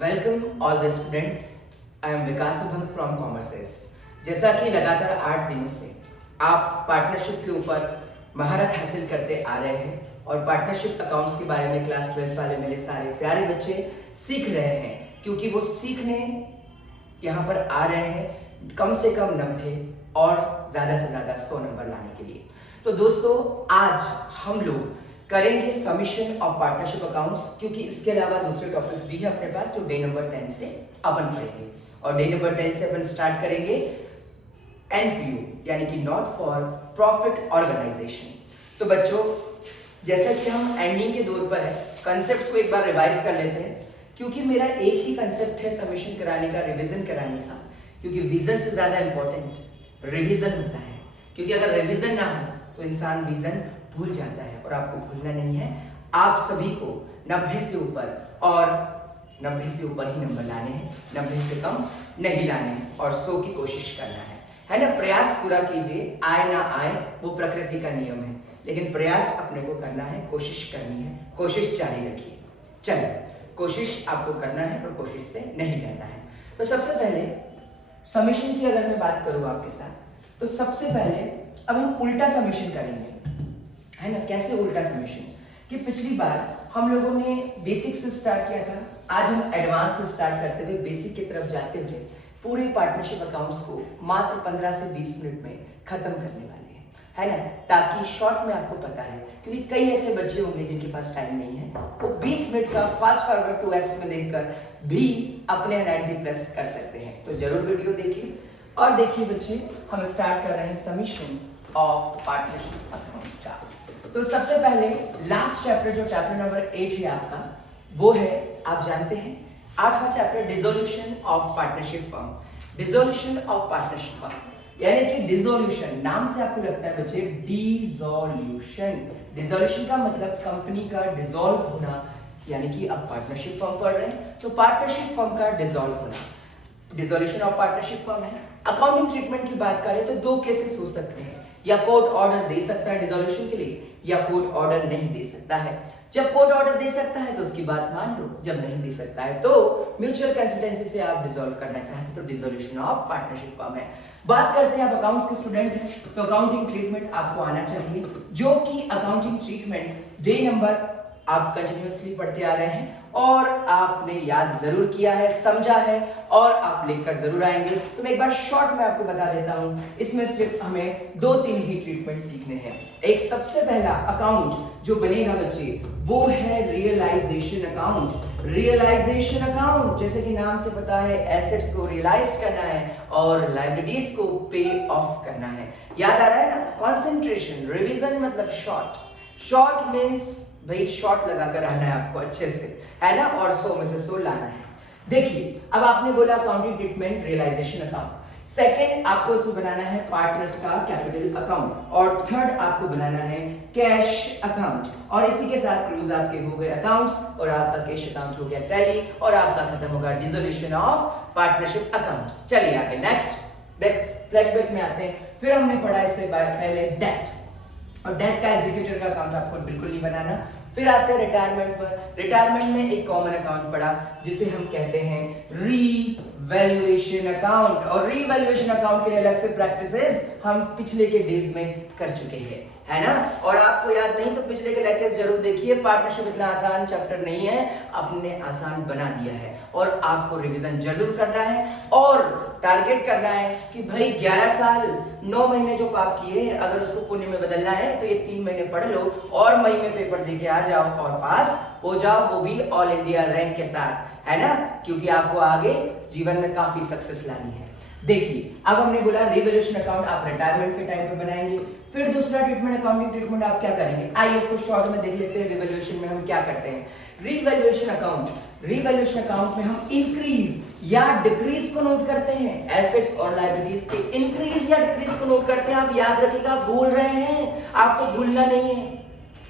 Welcome all the students. I am Vikas Abhang from commerces. जैसा कि लगातार 8 दिनों से आप पार्टनरशिप के ऊपर महारत हासिल करते आ रहे हैं और पार्टनरशिप अकाउंट्स के बारे में क्लास 12th वाले मेरे सारे प्यारे बच्चे सीख रहे हैं, क्योंकि वो सीखने यहाँ पर आ रहे हैं कम से कम 90 और ज़्यादा से ज़्यादा 100 नंबर लाने के लिए। तो दोस्तों, आज हम लोग करेंगे सबमिशन ऑफ पार्टनरशिप अकाउंट्स, क्योंकि इसके अलावा दूसरे टॉपिक्स भी है अपने पास जो डे नंबर 10 से अपन पढ़ेंगे। और डे नंबर 10 से अपन स्टार्ट करेंगे एनपीओ, यानी कि नॉट फॉर प्रॉफिट ऑर्गेनाइजेशन। तो बच्चों, जैसा कि हम एंडिंग के दौर पर है, कंसेप्ट्स को एक बार रिवाइज कर लेते हैं, क्योंकि मेरा एक ही कंसेप्ट है सबमिशन कराने का, रिवीजन कराने का, क्योंकि विजन से ज्यादा इंपॉर्टेंट रिवीजन होता है। क्योंकि अगर रिवीजन ना हो तो इंसान विजन भूल जाता है, और आपको भूलना नहीं है। आप सभी को 90 से ऊपर और 90 से ऊपर ही नंबर लाने हैं, 90 से कम नहीं लाने हैं, और 100 की कोशिश करना है ना। प्रयास पूरा कीजिए, आए ना आए वो प्रकृति का नियम है, लेकिन प्रयास अपने को करना है, कोशिश करनी है, कोशिश जारी रखिए। चलिए, कोशिश आपको करना है और कोशिश से नहीं डरना है। तो सबसे पहले सबमिशन की अगर मैं बात करूं आपके साथ, तो सबसे पहले अब हम उल्टा सबमिशन करेंगे, है ना। कैसे उल्टा सबमिशन? कि पिछली बार हम लोगों ने बेसिक से स्टार्ट किया था, आज हम एडवांस से स्टार्ट करते हुए बेसिक की तरफ जाते हुए पूरे पार्टनरशिप अकाउंट्स को मात्र 15 से 20 मिनट में खत्म करने वाले हैं, है ना। ताकि शॉर्ट में आपको पता है, क्योंकि कई ऐसे बच्चे होंगे जिनके पास टाइम नहीं है, वो 20 मिनट का फास्ट फॉरवर्ड 2x में देखकर भी अपने 90+ कर सकते हैं। तो जरूर वीडियो देखिए। और देखिए बच्चे, हम स्टार्ट कर रहे हैं सबमिशन ऑफ पार्टनरशिप अकाउंट्स का। तो सबसे पहले लास्ट चैप्टर, जो चैप्टर नंबर 8 है आपका, वो है, आप जानते हैं, 8वां chapter, dissolution of partnership firm. Dissolution of partnership firm यानी कि डिसोल्यूशन, नाम से आपको लगता है बच्चे डिसोल्यूशन। डिसोल्यूशन का मतलब कंपनी का डिसॉल्व होना, यानी कि अब पार्टनरशिप फर्म पढ़ रहे हैं तो पार्टनरशिप फर्म का डिसॉल्व होना, डिसोल्यूशन ऑफ पार्टनरशिप फर्म है। अकाउंटिंग ट्रीटमेंट की बात करें तो 2 केसेस हो सकते हैं, या कोर्ट ऑर्डर दे सकता है डिसोल्यूशन के लिए, या कोर्ट ऑर्डर नहीं दे सकता है। जब कोर्ट ऑर्डर दे सकता है तो उसकी बात मान लो, जब नहीं दे सकता है तो म्यूचुअल कंसिस्टेंसी से आप डिसॉल्व करना चाहते तो डिसोल्यूशन ऑफ पार्टनरशिप फर्म है। बात करते हैं, आप अकाउंट्स के स्टूडेंट हैं तो अकाउंटिंग ट्रीटमेंट आपको आना चाहिए, जो कि अकाउंटिंग ट्रीटमेंट डे नंबर आप कंटिन्यूअसली पढ़ते आ रहे हैं और आपने याद जरूर किया है, समझा है, और आप लिखकर जरूर आएंगे। तो मैं एक बार शॉर्ट में आपको बता देता हूं, इसमें सिर्फ हमें 2-3 ही ट्रीटमेंट सीखने हैं। एक सबसे पहला अकाउंट जो बनेगा बच्चे, वो है रियलाइजेशन अकाउंट। रियलाइजेशन अकाउंट, जैसे कि नाम से पता है, एसेट्स को रियलाइज करना है और लायबिलिटीज को पे ऑफ करना है। याद आ रहा है ना? कंसंट्रेशन, रिवीजन मतलब शॉर्ट। शॉर्ट मींस भाई शॉर्ट लगाकर आना है आपको अच्छे से, है ना, और 100 में से 100 लाना है। देखिए, अब आपने बोला accounting treatment realisation account. Second, आपको इसमें बनाना है पार्टनर्स का कैपिटल अकाउंट, और थर्ड आपको बनाना है कैश अकाउंट। और इसी के साथ क्लोज आपके हो गए अकाउंट्स, और आपका कैश अकाउंट हो गया टैली, और आपका खत्म होगा डिसोल्यूशन ऑफ पार्टनरशिप अकाउंट्स। चलिए आगे, नेक्स्ट फ्लैशबैक में आते हैं। फिर हमने पढ़ा इससे पहले डेथ, और डेथ का एग्जीक्यूटर का अकाउंट आपको बिल्कुल नहीं बनाना। फिर आते हैं रिटायरमेंट पर। रिटायरमेंट में एक कॉमन अकाउंट पड़ा जिसे हम कहते हैं रीवैल्यूएशन अकाउंट, और रीवैल्यूएशन अकाउंट के लिए अलग से प्रैक्टिसेस हम पिछले के डेज में कर चुके हैं, है ना। और आपको याद नहीं तो पिछले के लेक्चर्स जरूर देखिए। पार्टनरशिप इतना आसान चैप्टर नहीं है, अपने आसान बना दिया है, और आपको रिवीजन जरूर करना है और टारगेट करना है कि भाई 11 साल 9 महीने जो पाप किए, अगर उसको पुण्य में बदलना है तो ये 3 महीने पढ़ लो और मई में पेपर देके आ जाओ और पास हो जाओ, वो भी ऑल इंडिया रैंक के साथ, है ना, क्योंकि आपको आगे जीवन में काफी सक्सेस लानी है। देखिए, अब हमने बोला रिवैल्यूएशन अकाउंट आप रिटायरमेंट के टाइम पे बनाएंगे। फिर दूसरा ट्रीटमेंट, अकाउंटिंग ट्रीटमेंट आप क्या करेंगे, आइए इसको शॉर्ट में देख लेते हैं। रिवैल्यूएशन में हम क्या करते हैं? रिवैल्यूएशन अकाउंट, रिवैल्यूएशन अकाउंट में हम इंक्रीज या डिक्रीज को नोट करते हैं, एसेट्स और लायबिलिटीज के इंक्रीज या डिक्रीज को नोट करते हैं। आप याद रखिएगा, भूल रहे हैं, आपको भूलना नहीं है,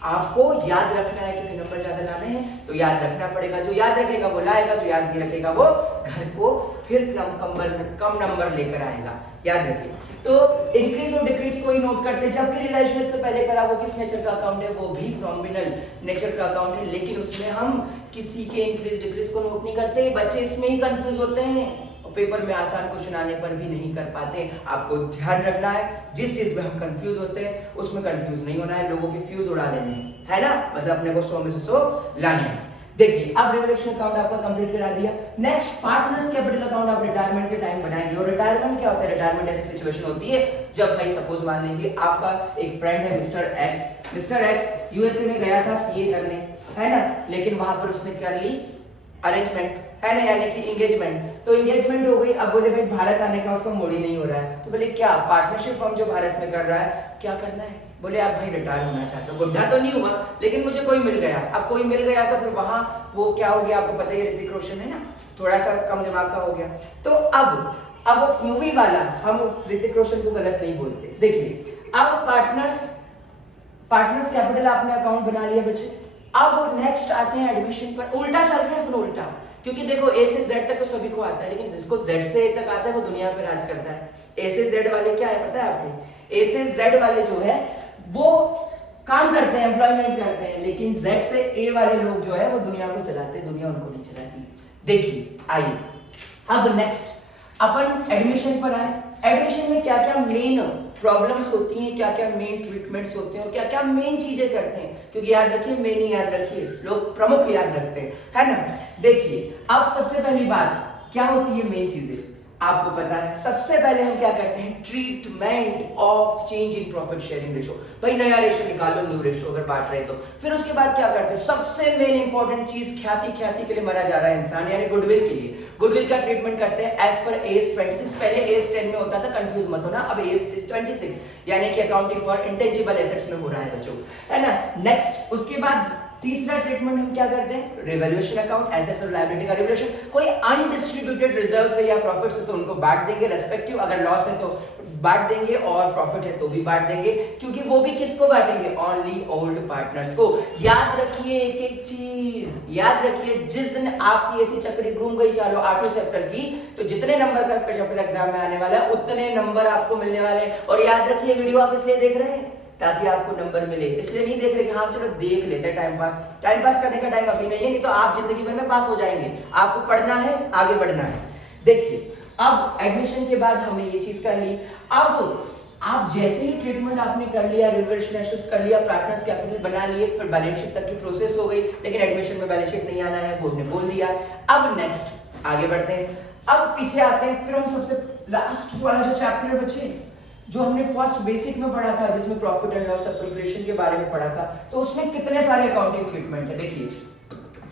आपको याद रखना है, क्योंकि नंबर ज्यादा लाने हैं तो याद रखना पड़ेगा। जो याद रखेगा वो लाएगा, जो याद नहीं रखेगा वो घर को फिर कम नंबर लेकर आएगा, याद रखिए। तो इंक्रीज और डिक्रीज को ही नोट करते हैं, जबकि रियलाइजेशन से पहले करा वो किस नेचर का अकाउंट है, वो भी नॉमिनल नेचर का अकाउंट है, लेकिन उसमें हम किसी के इंक्रीज डिक्रीज को नोट नहीं करते, बच्चे इसमें ही कंफ्यूज होते हैं और पेपर में आसान क्वेश्चन आने पर भी नहीं कर पाते। आपको ध्यान रखना है, जिस चीज में हम कंफ्यूज होते हैं उसमें कंफ्यूज नहीं होना है, लोगों के फ्यूज उड़ा देने हैं, है ना, मतलब अपने को 100 में से 100 लाना है। देखिए अब रिवोल्यूशन अकाउंट आपका कंप्लीट करा दिया। नेक्स्ट पार्टनर्स कैपिटल अकाउंट आप रिटायरमेंट के टाइम बनाएंगे। और रिटायरमेंट क्या होता है? रिटायरमेंट ऐसी सिचुएशन होती है जब भाई सपोज मान लीजिए आपका एक फ्रेंड है मिस्टर एक्स यूएसए में गया था सीए करने, है ना, लेकिन वहां पर उसने कर ली अरेंजमेंट, है ना, यानी कि एंगेजमेंट। तो एंगेजमेंट हो गई, अब बोले भाई भारत आने का उसका मूड ही नहीं हो रहा है, तो बोले क्या पार्टनरशिप फर्म जो भारत में कर रहा है क्या करना है? बोले आप भाई रिटायर होना चाहते हो, बुढ़ा तो नहीं हुआ लेकिन मुझे कोई मिल गया। अब कोई मिल गया तो फिर वहां वो क्या हो गया, आपको पता ही है, ऋतिक रोशन है ना, थोड़ा सा कम दिमाग का हो गया। तो अब मूवी वाला, हम ऋतिक रोशन को गलत नहीं बोलते। देखिए अब पार्टनर्स कैपिटल आपने अकाउंट बना लिया बच्चे। अब नेक्स्ट आते हैं एडमिशन पर। उल्टा चल रहा है अपना, उल्टा, क्योंकि देखो ए से जेड तक तो सभी को आता है, लेकिन जिसको जेड से ए तक आता है वो दुनिया पे राज करता है। ए से जेड वाले क्या है पता है आपको? ए से जेड वाले जो है वो काम करते हैं, एम्प्लॉयमेंट करते हैं, लेकिन जेड से ए वाले लोग जो है वो दुनिया को चलाते हैं, दुनिया उनको नहीं चलाती। देखिए आइए अब नेक्स्ट अपन एडमिशन पर आए। एडमिशन में क्या क्या मेन प्रॉब्लम्स होती हैं, क्या क्या मेन ट्रीटमेंट्स होते हैं और क्या क्या मेन चीजें करते हैं, क्योंकि याद रखिए मेन ही याद रखिए, लोग प्रमुख याद रखते हैं, है ना। देखिए अब सबसे पहली बात क्या होती है, मेन चीजें आपको पता है। सबसे पहले हम क्या करते हैं? Treatment of change in profit sharing ratio. भाई नया रेशो निकालो, न्यू रेशो अगर बांट रहे तो। फिर उसके बाद क्या करते हैं? सबसे मेन इंपॉर्टेंट चीज, ख्याति के लिए मरा जा रहा है इंसान, यानी गुडविल के लिए। गुडविल का ट्रीटमेंट करते हैं एज पर एज 26। पहले एज 10 में होता था, कंफ्यूज मत होना, अब एज 26 यानी कि अकाउंटिंग फॉर इंटेंजिबल एसेट्स में हो रहा है बच्चों, है ना। नेक्स्ट उसके बाद तीसरा ट्रीटमेंट हम क्या करते हैं? रिवैल्यूएशन अकाउंट, एसेट्स और लायबिलिटी का रिवैल्यूएशन। कोई अनडिस्ट्रीब्यूटेड रिजर्व्स है या प्रॉफिट्स है तो उनको बांट देंगे रेस्पेक्टिव, अगर लॉस है तो बांट देंगे और प्रॉफिट है तो भी बांट देंगे, क्योंकि वो भी किसको बांटेंगे? ओनली ओल्ड पार्टनर्स को। याद रखिए एक एक चीज, याद रखिए, जिस दिन आपकी ऐसी चक्री घूम गई चालो ऑटो चैप्टर की, तो जितने नंबर का चैप्टर एग्जाम में आने वाला है उतने नंबर आपको मिलने वाले हैं। और याद रखिए वीडियो आप इसलिए देख रहे हैं ताकि आपको नंबर मिले, इसलिए नहीं देख रहे कि हाँ चलो देख लेते हैं, टाइम पास करने का टाइम अभी नहीं है, नहीं तो आप जिंदगी भर में पास हो जाएंगे। आपको पढ़ना है, आगे बढ़ना है। देखिए अब एडमिशन के बाद हमने ये चीज कर ली। अब आप जैसे ही ट्रीटमेंट आपने कर लिया, रिवैल्यूएशन कर लिया, पार्टनर्स कैपिटल बना लिए, फिर बैलेंस शीट तक की प्रोसेस हो गई, लेकिन एडमिशन में बैलेंस शीट नहीं आना है, बोर्ड ने बोल दिया। अब नेक्स्ट आगे बढ़ते हैं, अब पीछे आते हैं, फिर हम सबसे लास्ट वाला जो चैप्टर है बच्चे, जो हमने फर्स्ट बेसिक में पढ़ा था, जिसमें प्रॉफिट एंड लॉस एप्रोप्रिएशन के बारे में पढ़ा था, तो उसमें कितने सारे अकाउंटिंग ट्रीटमेंट है। देखिए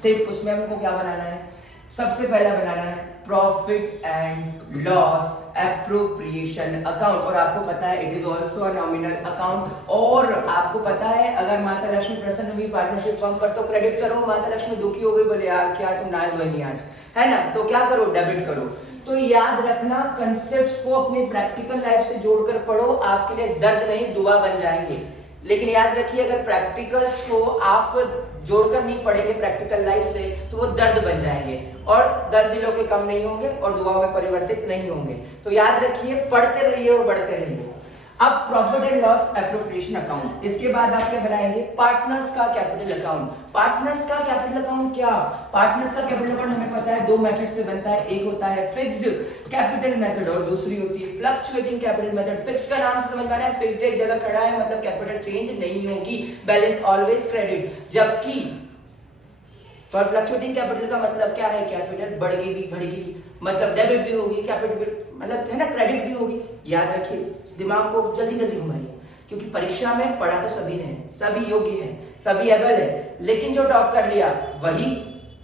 सिर्फ उसमें हमको क्या बनाना है? सबसे पहला बनाना है profit and loss appropriation account, और आपको पता है it is also a nominal account. और आपको पता है अगर माता लक्ष्मी प्रसन्न हुई पार्टनरशिप फर्म पर तो क्रेडिट करो, माता लक्ष्मी दुखी हो गई, बोले यार क्या तुम ना हुए नहीं आज, है ना, तो क्या करो? डेबिट करो। तो याद रखना, कंसेप्ट्स को अपनी प्रैक्टिकल लाइफ से जोड़कर पढ़ो, आपके लिए दर्द नहीं दुआ बन जाएंगे। लेकिन याद रखिए अगर प्रैक्टिकल्स को आप जोड़कर नहीं पढ़ेंगे प्रैक्टिकल लाइफ से तो वो दर्द बन जाएंगे, और दर्द दिलों के कम नहीं होंगे और दुआओं में परिवर्तित नहीं होंगे। तो याद रखिए पढ़ते रहिए और बढ़ते रहिए। अब profit and loss appropriation account, इसके बाद आप क्या बनाएंगे? पार्टनर्स का कैपिटल अकाउंट। पार्टनर्स का कैपिटल अकाउंट क्या? पार्टनर्स का कैपिटल अकाउंट हमें पता है दो मेथड से बनता है, एक होता है फिक्स्ड कैपिटल मेथड और दूसरी होती है फ्लक्चुएटिंग कैपिटल मेथड। फिक्स्ड का नाम से समझ में आ रहा है, फिक्स्ड एक जगह खड़ा है मतलब कैपिटल चेंज नहीं होगी, बैलेंस ऑलवेज क्रेडिट। जबकि पर फ्लक्चुएटिंग कैपिटल का मतलब क्या है? कैपिटल बढ़ेगी भी घटेगी, मतलब डेबिट भी होगी, कैपिटल मतलब है ना क्रेडिट भी होगी। याद रखिए, दिमाग को जल्दी जल्दी घुमाइए, क्योंकि परीक्षा में पढ़ा तो सभी ने, सभी योग्य है, सभी एबल है, लेकिन जो टॉप कर लिया वही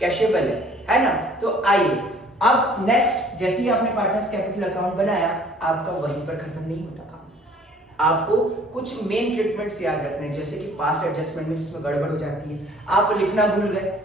कैशेबल है ना। तो आइए अब नेक्स्ट, जैसे ही आपने पार्टनर्स कैपिटल अकाउंट बनाया, आपका वहीं पर खत्म नहीं होता काम। आपको कुछ मेन ट्रीटमेंट्स याद रखने, जैसे कि पास्ट एडजस्टमेंट में जिसमें गड़बड़ हो जाती है, आप लिखना भूल गए,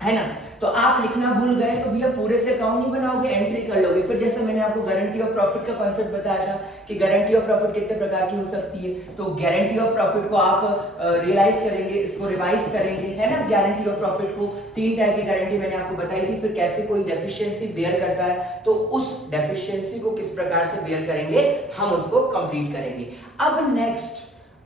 है ना, तो आप लिखना भूल गए तो भैया पूरे से अकाउंट नहीं बनाओगे, एंट्री कर लोगे। फिर जैसे मैंने आपको गारंटी ऑफ प्रॉफिट का कॉन्सेप्ट बताया था कि गारंटी ऑफ प्रॉफिट कितने प्रकार की हो सकती है, तो गारंटी ऑफ प्रॉफिट को आप रियलाइज करेंगे, इसको रिवाइज करेंगे, है ना। गारंटी ऑफ प्रॉफिट को 3 टाइप की गारंटी मैंने आपको बताई थी। फिर कैसे कोई डेफिशिएंसी बेयर करता है तो उस डेफिशिएंसी को किस प्रकार से बेयर करेंगे, हम उसको कंप्लीट करेंगे। अब नेक्स्ट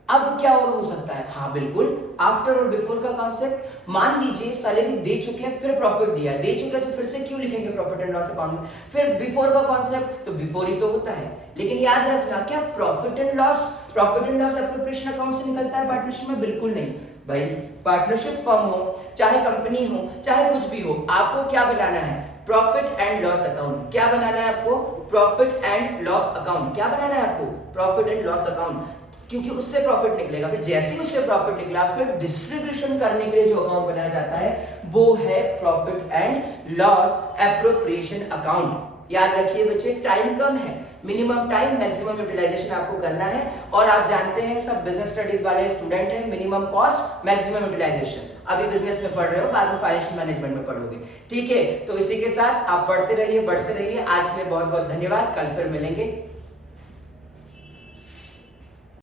अब क्या और हो सकता है? हाँ बिल्कुल, आफ्टर और बिफोर का कॉन्सेप्ट। मान लीजिए सैलरी दे चुके हैं फिर प्रॉफिट दिया, दे चुके हैं तो फिर से क्यों लिखेंगे प्रॉफिट एंड लॉस अकाउंट में? फिर बिफोर का कॉन्सेप्ट, तो बिफोर ही तो होता है। लेकिन याद रखना, क्या profit and loss appropriation account से निकलता है पार्टनरशिप में? बिल्कुल नहीं भाई। पार्टनरशिप फर्म हो, चाहे कंपनी हो, चाहे कुछ भी हो, आपको क्या बनाना है? Profit and loss account. क्या बनाना है आपको? Profit and loss account. क्या बनाना है आपको? प्रॉफिट एंड लॉस अकाउंट, क्योंकि उससे प्रॉफिट निकलेगा। फिर जैसे ही उससे प्रॉफिट निकला, फिर डिस्ट्रीब्यूशन करने के लिए जो अकाउंट बनाया जाता है वो है profit and loss appropriation account. याद रखिए बच्चे, टाइम कम है, मिनिमम टाइम मैक्सिमम यूटिलाइजेशन आपको करना है। और आप जानते हैं सब बिजनेस स्टडीज वाले स्टूडेंट हैं, मिनिमम कॉस्ट मैक्सिमम यूटिलाइजेशन। अभी बिजनेस में पढ़ रहे हो, बाद में फाइनेंशियल मैनेजमेंट में पढ़ोगे, ठीक है? तो इसी के साथ आप पढ़ते रहिए, बढ़ते रहिए। आज के लिए बहुत बहुत धन्यवाद, कल फिर मिलेंगे।